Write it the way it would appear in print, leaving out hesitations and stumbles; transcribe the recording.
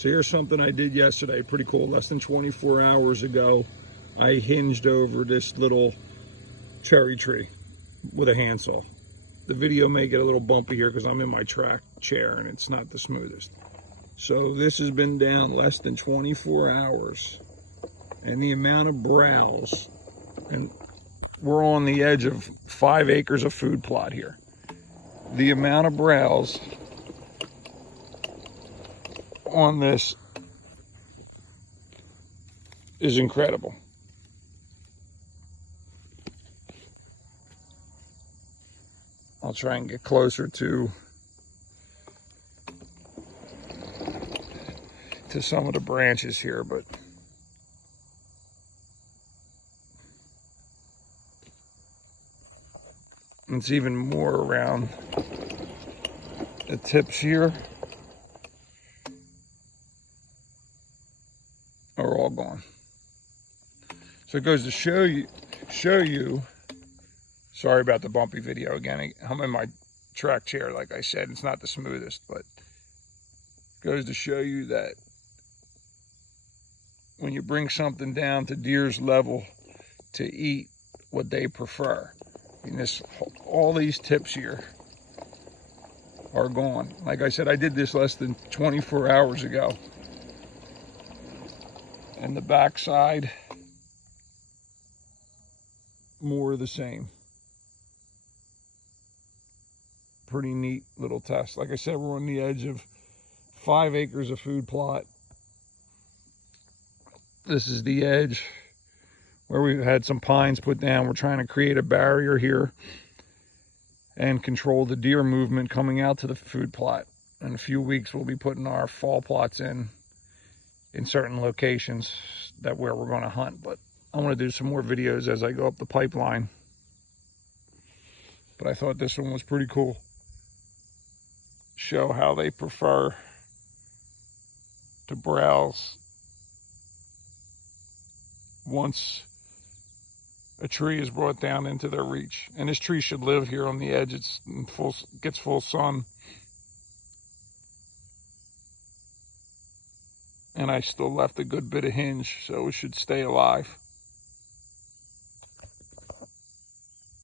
So here's something I did yesterday, pretty cool. Less than 24 hours ago, I hinged over this little cherry tree with a handsaw. The video may get a little bumpy here because I'm in my track chair and it's not the smoothest. So this has been down less than 24 hours. And the amount of browse, and we're on the edge of 5 acres of food plot here. The amount of browse on this is incredible. I'll try and get closer to some of the branches here, but it's even more around the tips here. Are all gone. So it goes to show you, sorry about the bumpy video again. I'm in my track chair, like I said, it's not the smoothest, but it goes to show you that when you bring something down to deer's level to eat what they prefer, and all these tips here are gone. Like I said, I did this less than 24 hours ago. And the backside, more of the same. Pretty neat little test. Like I said, we're on the edge of 5 acres of food plot. This is the edge where we've had some pines put down. We're trying to create a barrier here and control the deer movement coming out to the food plot. In a few weeks, we'll be putting our fall plots in certain locations where we're going to hunt. But I want to do some more videos as I go up the pipeline. But I thought this one was pretty cool. Show how they prefer to browse once a tree is brought down into their reach. And this tree should live here on the edge. Gets full sun. And I still left a good bit of hinge, so it should stay alive.